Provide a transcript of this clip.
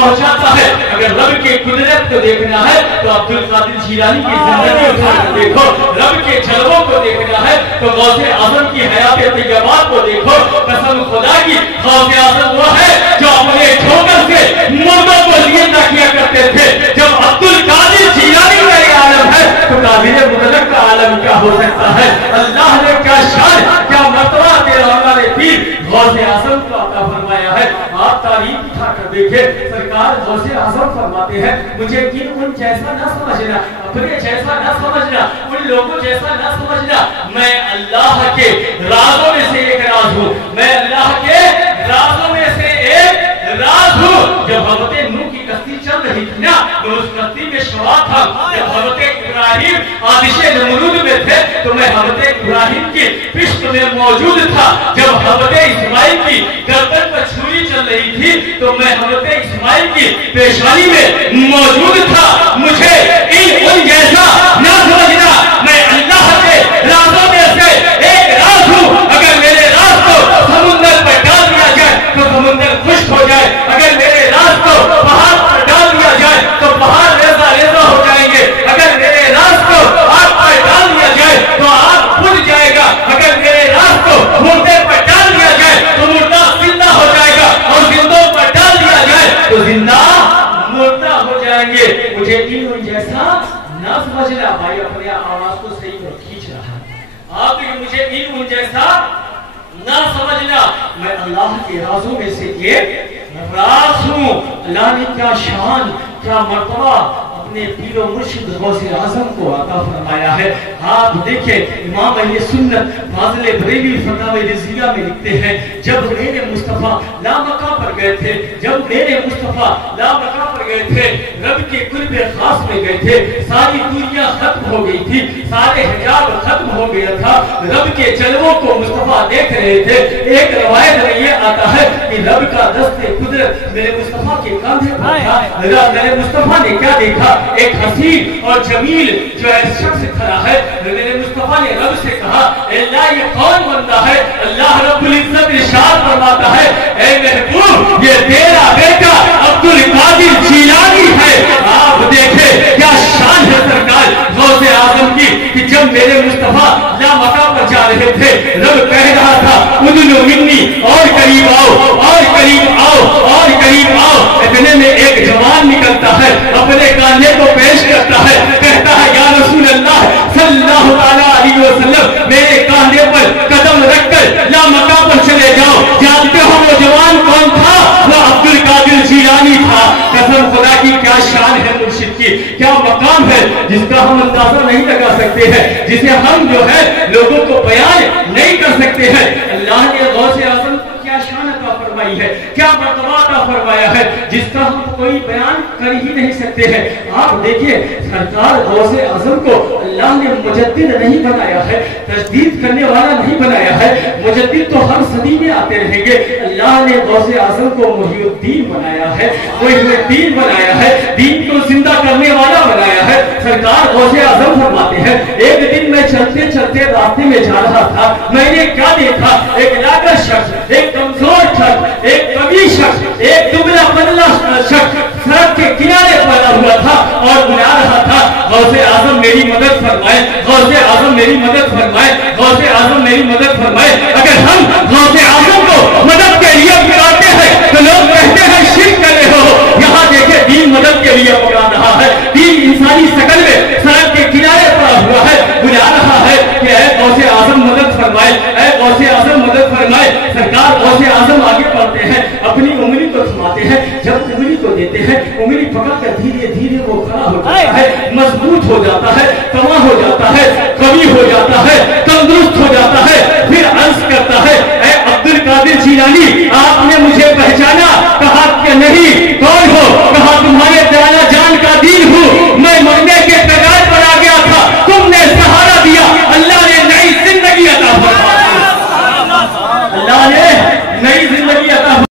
पहुंचाता है। अगर रब के कुदरत को देखना है तो अब्दुल कादिर जीलानी की जिंदगी उठा कर देखो, रब के जलवों को देखना है तो गौसे आजम की हयात तैयबा को देखो। कसम खुदा की, गौसे आजम वो है जो अपने ठोकर से मुर्दों को जिंदा किया करते थे। जब अब्दुल कादिर जीलानी का ये आलम है तो कादिर मुतलक का आलम क्या हो सकता है? अल्लाह ने क्या शान, क्या मर्तबा तेरा हमारे पीर गौसे आजम को अता फरमाया है। आप तारीफ उठा कर देखे, सरकार गौसे आजम फरमाते हैं, मुझे कि उन जैसा न समझना, अपने जैसा न समझना, उन लोगों जैसा न समझना। मैं अल्लाह के राजों में से एक राज हूँ, मैं अल्लाह के राजों में से एक राज हूँ। जब हज़रत नूह की कश्ती चल रही थी ना, तो उस कश्ती में सवार था। जब हज़रत इब्राहिम आतिशे नमरूद में थे तो मैं हज़रत इब्राहिम की पिष्ट में मौजूद था। जब हज़रत इस्माइल की गर्दन पर छुरी चल रही थी तो मैं हज़रत इस्माइल की पेशानी में मौजूद था। मुझे उन जैसा न समझना, मैं अल्लाह के राजों में से एक राज हूँ। अगर मेरे राज को समुद्र पर डाल दिया जाए तो समुद्र खुश्क हो जाए, अगर मेरे राज को पहाड़ पर डाल दिया जाए तो पहाड़ रेजा रेजा हो जाएंगे, अगर मेरे राज को आग पर डाल दिया जाए तो आग बुझ जाएगा, अगर मेरे राज को मुर्दे पर डाल दिया जाए तो मुर्दा जिंदा हो जाएगा, और जिंदों पर डाल दिया जाए तो जिंदा मुर्दा हो जाएंगे। मुझे इन जैसा ना समझना। भाई अपने आवाज को सही पर खींच रहा है आप, मुझे इन जैसा ना समझना, मैं अल्लाह के राजों में से एक राज हूँ। अल्लाह ने क्या शान, क्या मर्तबा अपने पीरो मुर्शिद गौसे आजम को अता फरमाया है। आप देखें, इमाम अहले सुन्नत फाज़िल बरेली फतावे रिज़िया में लिखते हैं, जब मेरे मुस्तफ़ा लामका पर गए थे, जब मेरे मुस्तफ़ा लामका पर गए थे, रब के कुर्बे खास में गए थे, सारी दुनिया खत्म हो गई थी, सारे हिजाब खत्म हो गया था, रब के जलवों को मुस्तफ़ा देख रहे थे। एक रवायत में ये आता है कि रब का दस्ते कुदरत मेरे मुस्तफ़ा के कंधे पर था। मेरे मुस्तफ़ा ने क्या देखा? एक हसीन और जमील जो है शख्स खड़ा है। मेरे मुस्तफा ने रब से कहा, अल्लाह ये कौन बंदा है? अल्लाह रब्बुल इज्जत इरशाद फरमाता है, ए महबूब ये तेरा बेटा अब्दुल कादिर जीलानी है। आप देखें क्या शान है सरकार गौसे आजम की, कि जब मेरे मुस्तफा लामका पर जा रहे थे, रब कह रहा था उदनु मिन्नी, और करीब आओ, और करीब आओ, और करीब आओ। इतने में एक जवान निकलता है, अपने कान्हे को पेश करता है, कहता है या रसूल अल्लाह सल्लल्लाहु अलैहि वसल्लम, मेरे कान्हे पर कदम रखकर लामका पर चले जाओ। जानते हो वो जवान कौन था? वो अब्दुल कादिर जीलानी था। कसम खुदा की क्या शान है मुर्शिद की, क्या मकाम है जिसका हम अंदाजा नहीं लगा सकते हैं, जिसे हम जो है लोगों को बयान नहीं कर सकते हैं। अल्लाह ने गौसे आजम को क्या शान अता फरमाई है, क्या मर्तबा अता फरमाया है, जिसका हम कोई बयान कर ही नहीं सकते हैं। आप देखिए सरकार गौसे आजम को अल्लाह ने मुजद्दिद नहीं बनाया है, तजदीद करने वाला नहीं बनाया है। मुजद्दिद तो हर सदी में आते रहेंगे। अल्लाह ने गौसे आजम को मुहीउद्दीन बनाया है, मुहीउद्दीन बनाया है, दीन को जिंदा करने वाला बनाया है। सरकार गौसे आजम फरमाते हैं, एक दिन मैं चलते चलते रास्ते में जा रहा था, मैंने क्या देखा? एक लागर शख्स, एक कमजोर शख्स, एक कवि शख्स, एक दुबला पतला शख्स सड़क के किनारे पड़ा हुआ था और बुला रहा था, गौसे आजम मेरी मदद फरमाए, गौसे आजम मेरी मदद फरमाए, गौसे आजम मेरी मदद फरमाए। अगर हम गौसे आजम को मदद के लिए बुलाते हैं तो लोग कहते हैं शिर्क कर रहे हो। यहाँ देखे दीन मदद के लिए बुला रहा है, दीन इंसानी शकल में सड़क के किनारे पड़ा हुआ है, बुला रहा है कि ऐ गौसे आजम मदद फरमाए, ऐ गौसे आजम मदद फरमाए। सरकार गौसे आजम आगे बढ़ते हैं, अपनी उंगली को थमाते हैं, जब उंगली को देते हैं उंगली पकड़कर धीरे धीरे वो खड़ा हो जाता है, मजबूत हो जाता है, तवा हो जाता है, कवि हो जाता है, तंदुरुस्त हो जाता है। फिर अर्ज करता है, ऐ अब्दुल कादिर जीलानी आपने मुझे पहचाना? कहा कि नहीं,